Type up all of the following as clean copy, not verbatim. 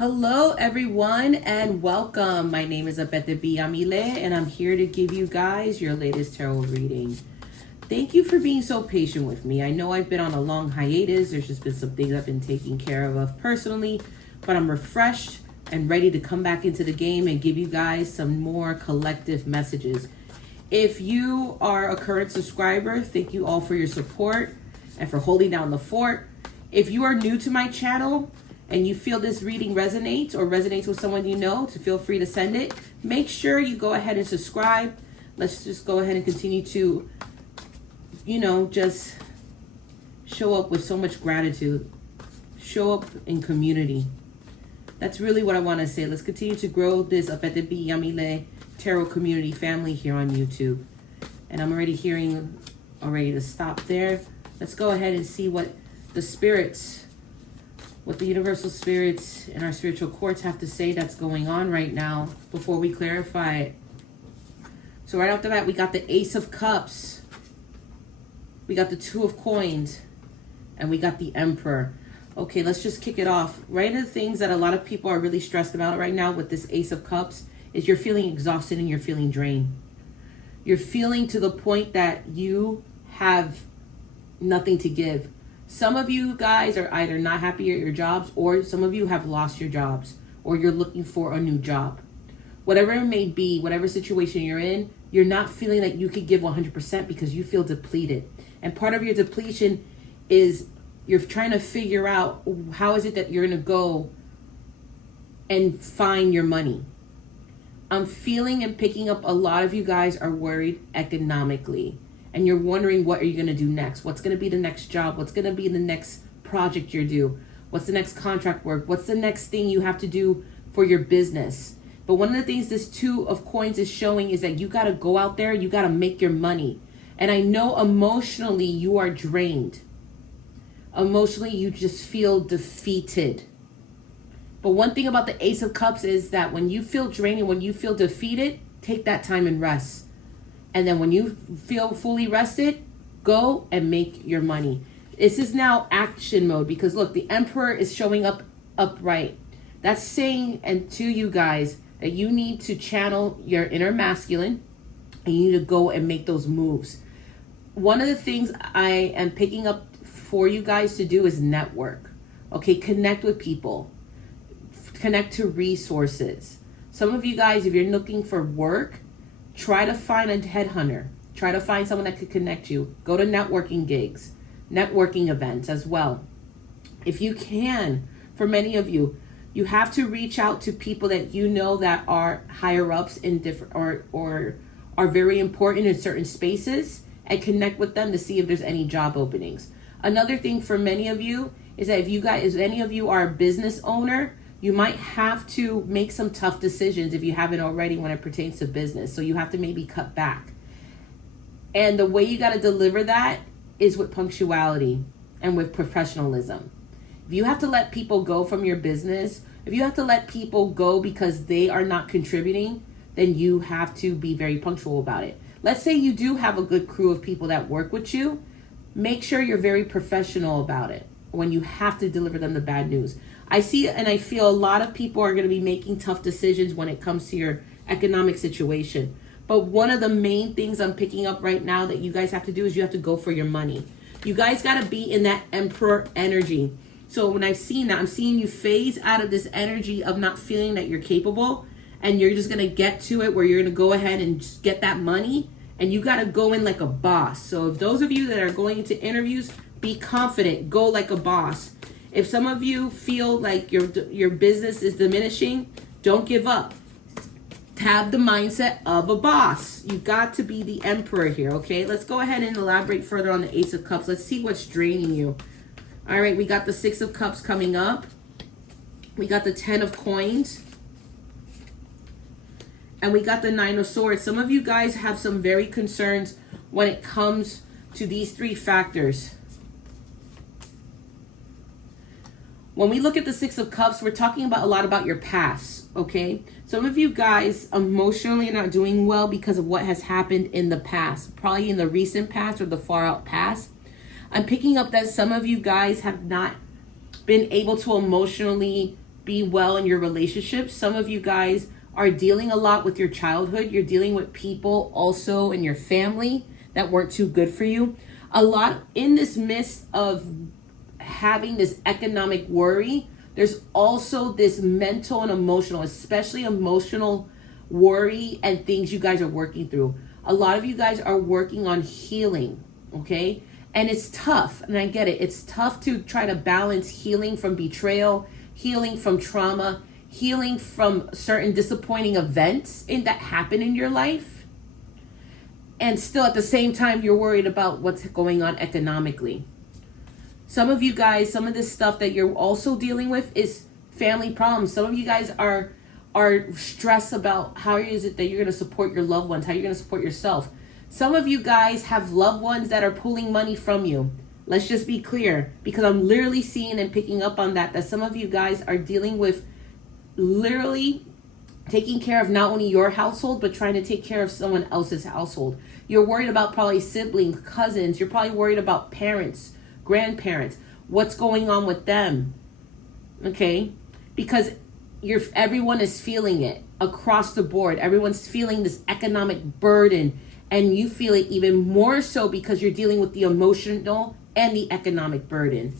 Hello everyone and welcome. My name is Depleted and I'm here to give you guys your latest tarot reading. Thank you for being so patient with me. I know I've been on a long hiatus. There's just been some things I've been taking care of personally, but I'm refreshed and ready to come back into the game and give you guys some more collective messages. If you are a current subscriber, thank you all for your support and for holding down the fort. If you are new to my channel, and you feel this reading resonates or resonates with someone you know, to feel free to send it. Make sure you go ahead and subscribe. Let's just go ahead and continue to, just show up with so much gratitude. Show up in community. That's really what I want to say. Let's continue to grow this Depleted tarot community family here on YouTube. And I'm already to stop there. Let's go ahead and see what the spirits, what the universal spirits and our spiritual courts have to say that's going on right now before we clarify it. So right off the bat, we got the Ace of Cups, we got the Two of Coins, and we got the Emperor. Okay, let's just kick it off. Right of the things that a lot of people are really stressed about right now with this Ace of Cups is you're feeling exhausted and you're feeling drained. You're feeling to the point that you have nothing to give. Some of you guys are either not happy at your jobs, or some of you have lost your jobs, or you're looking for a new job. Whatever it may be, whatever situation you're in, you're not feeling like you could give 100% because you feel depleted. And part of your depletion is you're trying to figure out how is it that you're going to go and find your money. I'm feeling and picking up a lot of you guys are worried economically. And you're wondering, what are you going to do next? What's going to be the next job? What's going to be the next project you're due? What's the next contract work? What's the next thing you have to do for your business? But one of the things this Two of Coins is showing is that you got to go out there. You got to make your money. And I know emotionally you are drained. Emotionally, you just feel defeated. But one thing about the Ace of Cups is that when you feel drained and when you feel defeated, take that time and rest. And then when you feel fully rested, go and make your money. This is now action mode because look, the Emperor is showing up upright. That's saying, and to you guys, that you need to channel your inner masculine and you need to go and make those moves. One of the things I am picking up for you guys to do is network. Okay, connect with people. Connect to resources. Some of you guys, if you're looking for work, try to find a headhunter. Try to find someone that could connect you. Go to networking gigs, networking events as well. If you can, for many of you, you have to reach out to people that you know that are higher ups in different or are very important in certain spaces and connect with them to see if there's any job openings. Another thing for many of you is that if any of you are a business owner, you might have to make some tough decisions if you haven't already when it pertains to business. So you have to maybe cut back. And the way you got to deliver that is with punctuality and with professionalism. If you have to let people go from your business, if you have to let people go because they are not contributing, then you have to be very punctual about it. Let's say you do have a good crew of people that work with you. Make sure you're very professional about it when you have to deliver them the bad news. I see and I feel a lot of people are going to be making tough decisions when it comes to your economic situation. But one of the main things I'm picking up right now that you guys have to do is you have to go for your money. You guys got to be in that Emperor energy. So when I've seen that, I'm seeing you phase out of this energy of not feeling that you're capable, and you're just going to get to it where you're going to go ahead and just get that money, and you got to go in like a boss. So if those of you that are going into interviews, be confident, go like a boss. If some of you feel like your business is diminishing, don't give up. Have the mindset of a boss. You got to be the Emperor here, okay? Let's go ahead and elaborate further on the Ace of Cups. Let's see what's draining you. All right, we got the Six of Cups coming up. We got the Ten of Coins. And we got the Nine of Swords. Some of you guys have some very concerns when it comes to these three factors. When we look at the Six of Cups, we're talking about a lot about your past, okay? Some of you guys emotionally are not doing well because of what has happened in the past, probably in the recent past or the far out past. I'm picking up that some of you guys have not been able to emotionally be well in your relationships. Some of you guys are dealing a lot with your childhood. You're dealing with people also in your family that weren't too good for you. A lot in this midst of having this economic worry, there's also this mental and emotional, especially emotional worry and things you guys are working through. A lot of you guys are working on healing, okay? And it's tough, and I get it. It's tough to try to balance healing from betrayal, healing from trauma, healing from certain disappointing events that happen in your life. And still at the same time, you're worried about what's going on economically. Some of you guys, some of this stuff that you're also dealing with is family problems. Some of you guys are stressed about how is it that you're going to support your loved ones, how you're going to support yourself. Some of you guys have loved ones that are pulling money from you. Let's just be clear, because I'm literally seeing and picking up on that some of you guys are dealing with literally taking care of not only your household, but trying to take care of someone else's household. You're worried about probably siblings, cousins. You're probably worried about parents, grandparents, what's going on with them, okay? Because everyone is feeling it across the board. Everyone's feeling this economic burden, and you feel it even more so because you're dealing with the emotional and the economic burden.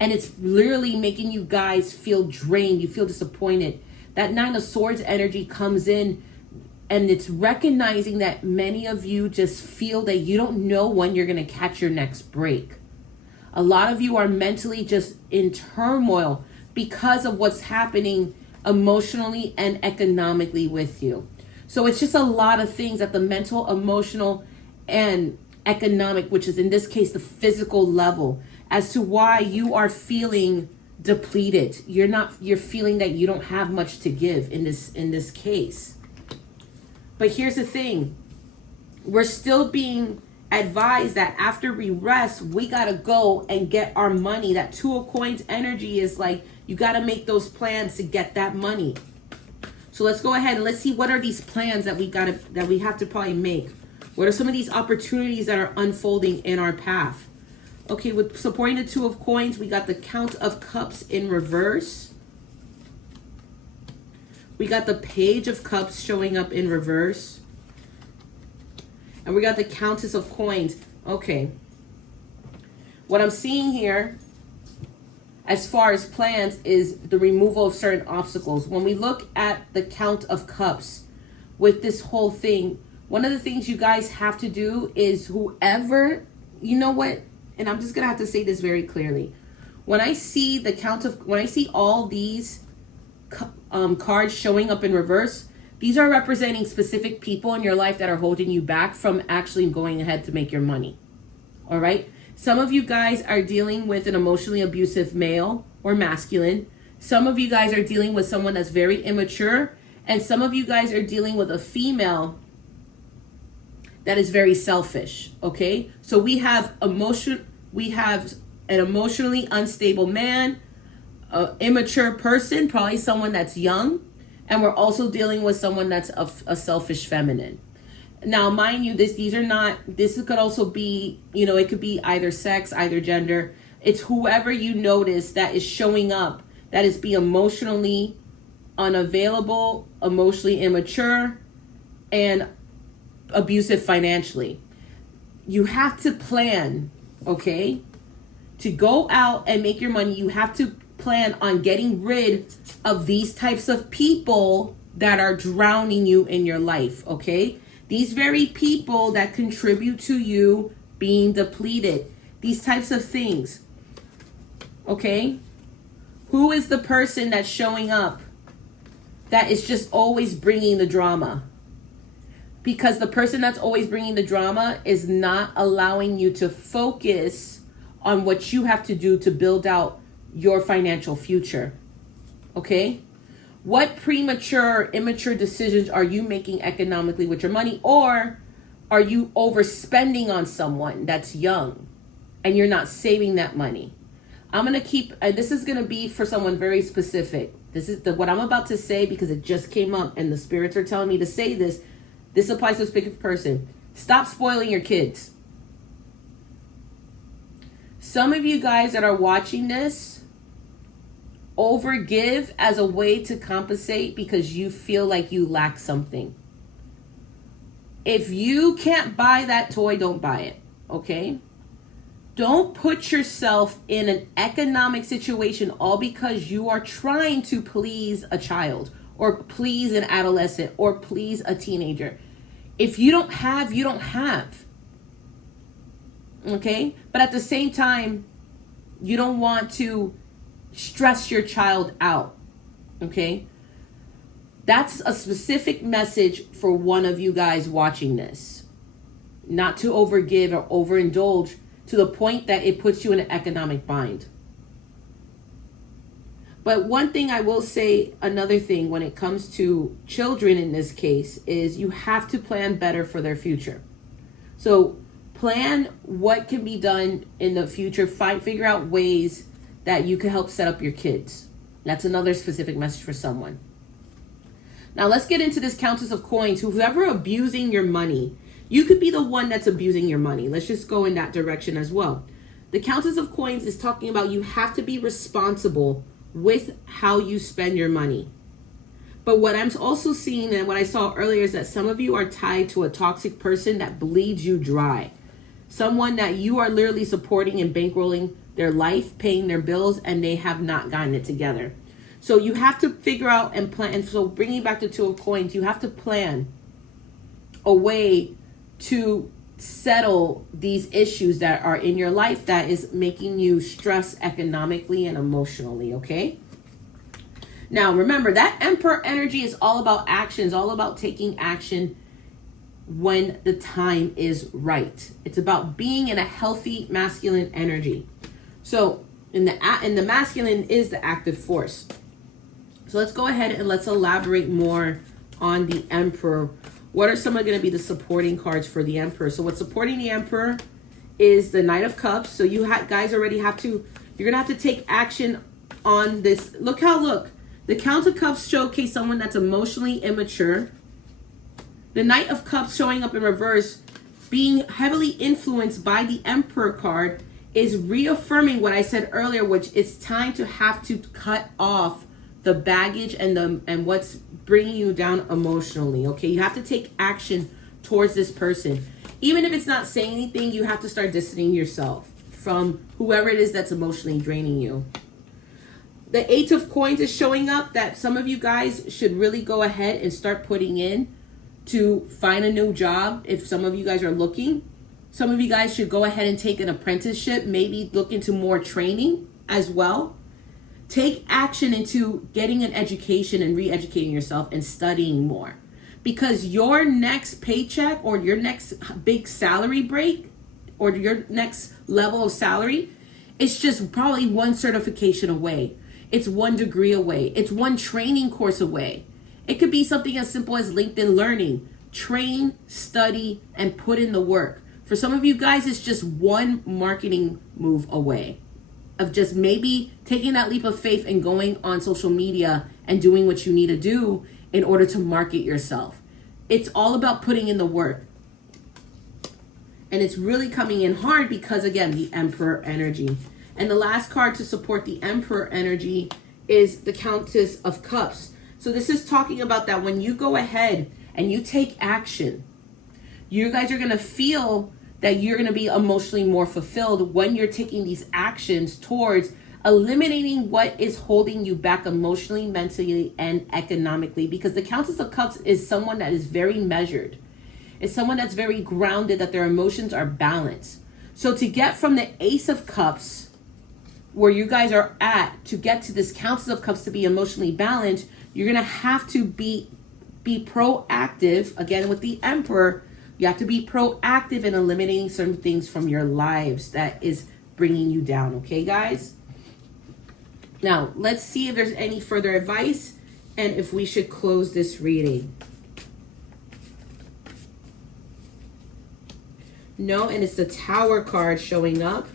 And it's literally making you guys feel drained. You feel disappointed. That Nine of Swords energy comes in, and it's recognizing that many of you just feel that you don't know when you're going to catch your next break. A lot of you are mentally just in turmoil because of what's happening emotionally and economically with you. So it's just a lot of things at the mental, emotional, and economic, which is in this case the physical level, as to why you are feeling depleted. You're feeling that you don't have much to give in this case. But here's the thing. We're still being advised that after we rest, we got to go and get our money. That Two of Coins energy is like, you got to make those plans to get that money. So let's go ahead and let's see what are these plans that we have to probably make. What are some of these opportunities that are unfolding in our path? Okay, with supporting the Two of Coins, we got the Count of Cups in reverse. We got the Page of Cups showing up in reverse. And we got the Countess of Coins. Okay. What I'm seeing here, as far as plans, is the removal of certain obstacles. When we look at the Count of Cups with this whole thing, one of the things you guys have to do is whoever, you know what, and I'm just going to have to say this very clearly. When I see when I see all these cards showing up in reverse, these are representing specific people in your life that are holding you back from actually going ahead to make your money. All right. Some of you guys are dealing with an emotionally abusive male or masculine. Some of you guys are dealing with someone that's very immature. And some of you guys are dealing with a female that is very selfish. Okay. So we have an emotionally unstable man, an immature person, probably someone that's young. And we're also dealing with someone that's a selfish feminine. Now, mind you, this could also be, it could be either sex, either gender. It's whoever you notice that is showing up, that is being emotionally unavailable, emotionally immature, and abusive financially. You have to plan, okay? To go out and make your money, you have to plan on getting rid of these types of people that are drowning you in your life, okay? These very people that contribute to you being depleted. These types of things, okay? Who is the person that's showing up that is just always bringing the drama? Because the person that's always bringing the drama is not allowing you to focus on what you have to do to build out your financial future. Okay? What premature, immature decisions are you making economically with your money? Or are you overspending on someone that's young and you're not saving that money? I'm going to keep, this is going to be for someone very specific. This is what I'm about to say because it just came up and the spirits are telling me to say this. This applies to a specific person. Stop spoiling your kids. Some of you guys that are watching this overgive as a way to compensate because you feel like you lack something. If you can't buy that toy, don't buy it, okay? Don't put yourself in an economic situation all because you are trying to please a child or please an adolescent or please a teenager. If you don't have, you don't have. Okay? But at the same time, you don't want to stress your child out. Okay? That's a specific message for one of you guys watching this. Not to overgive or overindulge to the point that it puts you in an economic bind. But one thing I will say, another thing when it comes to children in this case, is you have to plan better for their future. So plan what can be done in the future. Figure out ways that you can help set up your kids. That's another specific message for someone. Now let's get into this Countess of Coins. Whoever abusing your money, you could be the one that's abusing your money. Let's just go in that direction as well. The Countess of Coins is talking about you have to be responsible with how you spend your money. But what I'm also seeing and what I saw earlier is that some of you are tied to a toxic person that bleeds you dry. Someone that you are literally supporting and bankrolling their life, paying their bills, and they have not gotten it together. So you have to figure out and plan. And so bringing back the Two of Coins, you have to plan a way to settle these issues that are in your life that is making you stress economically and emotionally, okay? Now, remember, that Emperor energy is all about actions, all about taking action when the time is right. It's about being in a healthy masculine energy. So, in the masculine is the active force. So let's go ahead and let's elaborate more on the Emperor. What are some of going to be the supporting cards for the Emperor? So what's supporting the Emperor is the Knight of Cups. So you guys already have to, you're going to have to take action on this. Look, the Count of Cups showcase someone that's emotionally immature. The Knight of Cups showing up in reverse, being heavily influenced by the Emperor card, is reaffirming what I said earlier, which is time to have to cut off the baggage and what's bringing you down emotionally. Okay, you have to take action towards this person. Even if it's not saying anything, you have to start distancing yourself from whoever it is that's emotionally draining you. The Eight of Coins is showing up that some of you guys should really go ahead and start putting in to find a new job. If some of you guys are looking, some of you guys should go ahead and take an apprenticeship, maybe look into more training as well. Take action into getting an education and re-educating yourself and studying more. Because your next paycheck or your next big salary break or your next level of salary, it's just probably one certification away. It's 1 degree away. It's 1 training course away. It could be something as simple as LinkedIn Learning. Train, study, and put in the work. For some of you guys, it's just 1 marketing move away of just maybe taking that leap of faith and going on social media and doing what you need to do in order to market yourself. It's all about putting in the work. And it's really coming in hard because, again, the Emperor energy. And the last card to support the Emperor energy is the Countess of Cups. So this is talking about that when you go ahead and you take action, you guys are going to feel that you're going to be emotionally more fulfilled when you're taking these actions towards eliminating what is holding you back emotionally, mentally, and economically. Because the Countess of Cups is someone that is very measured. It's someone that's very grounded, that their emotions are balanced. So to get from the Ace of Cups, where you guys are at, to get to this Countess of Cups to be emotionally balanced, you're going to have to be proactive. Again, with the Emperor, you have to be proactive in eliminating certain things from your lives that is bringing you down. Okay, guys? Now, let's see if there's any further advice and if we should close this reading. No, and it's the Tower card showing up.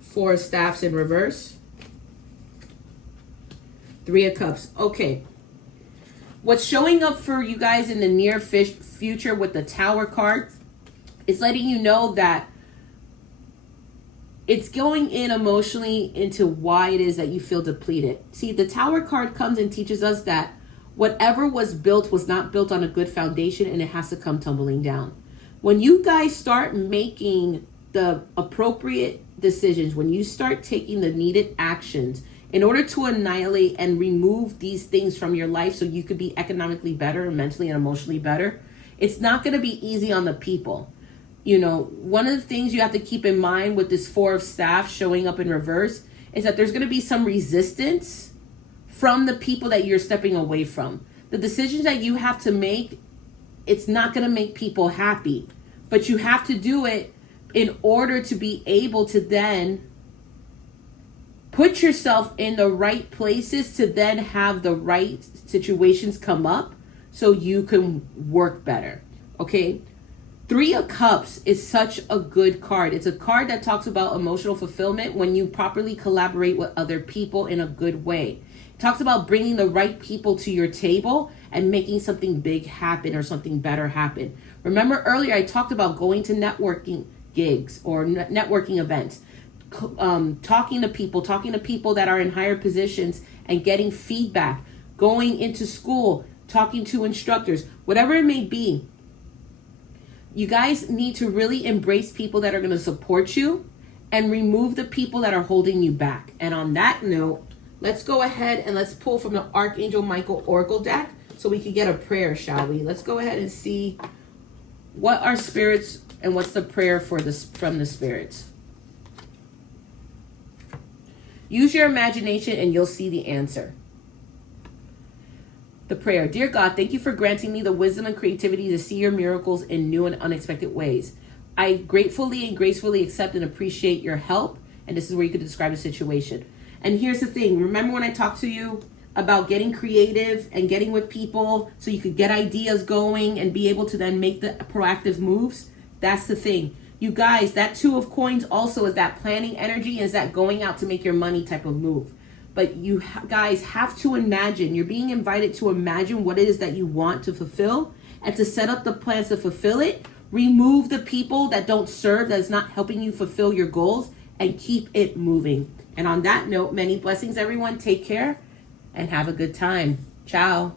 4 of Staffs in reverse. 3 of Cups. Okay. What's showing up for you guys in the near future with the Tower card is letting you know that it's going in emotionally into why it is that you feel depleted. See, the Tower card comes and teaches us that whatever was built was not built on a good foundation, and it has to come tumbling down. When you guys start making the appropriate decisions, when you start taking the needed actions in order to annihilate and remove these things from your life so you could be economically better, mentally and emotionally better, it's not going to be easy on the people. You know, one of the things you have to keep in mind with this Four of Staff showing up in reverse is that there's going to be some resistance from the people that you're stepping away from. The decisions that you have to make, it's not going to make people happy, but you have to do it in order to be able to then put yourself in the right places to then have the right situations come up so you can work better. Okay? Three of Cups is such a good card. It's a card that talks about emotional fulfillment when you properly collaborate with other people in a good way. It talks about bringing the right people to your table and making something big happen or something better happen. Remember earlier I talked about going to networking gigs or networking events, talking to people that are in higher positions and getting feedback, going into school, talking to instructors, whatever it may be. You guys need to really embrace people that are going to support you and remove the people that are holding you back. And on that note, let's go ahead and let's pull from the Archangel Michael Oracle deck so we can get a prayer, shall we? Let's go ahead and see what are spirits and what's the prayer for this from the spirits. Use your imagination and you'll see the answer. The prayer. Dear God, thank you for granting me the wisdom and creativity to see your miracles in new and unexpected ways. I gratefully and gracefully accept and appreciate your help. And this is where you could describe the situation. And here's the thing. Remember when I talked to you about getting creative and getting with people so you could get ideas going and be able to then make the proactive moves? That's the thing. You guys, that Two of Coins also is that planning energy, is that going out to make your money type of move. But you guys have to imagine, you're being invited to imagine what it is that you want to fulfill and to set up the plans to fulfill it. Remove the people that don't serve, that is not helping you fulfill your goals, and keep it moving. And on that note, many blessings, everyone. Take care and have a good time. Ciao.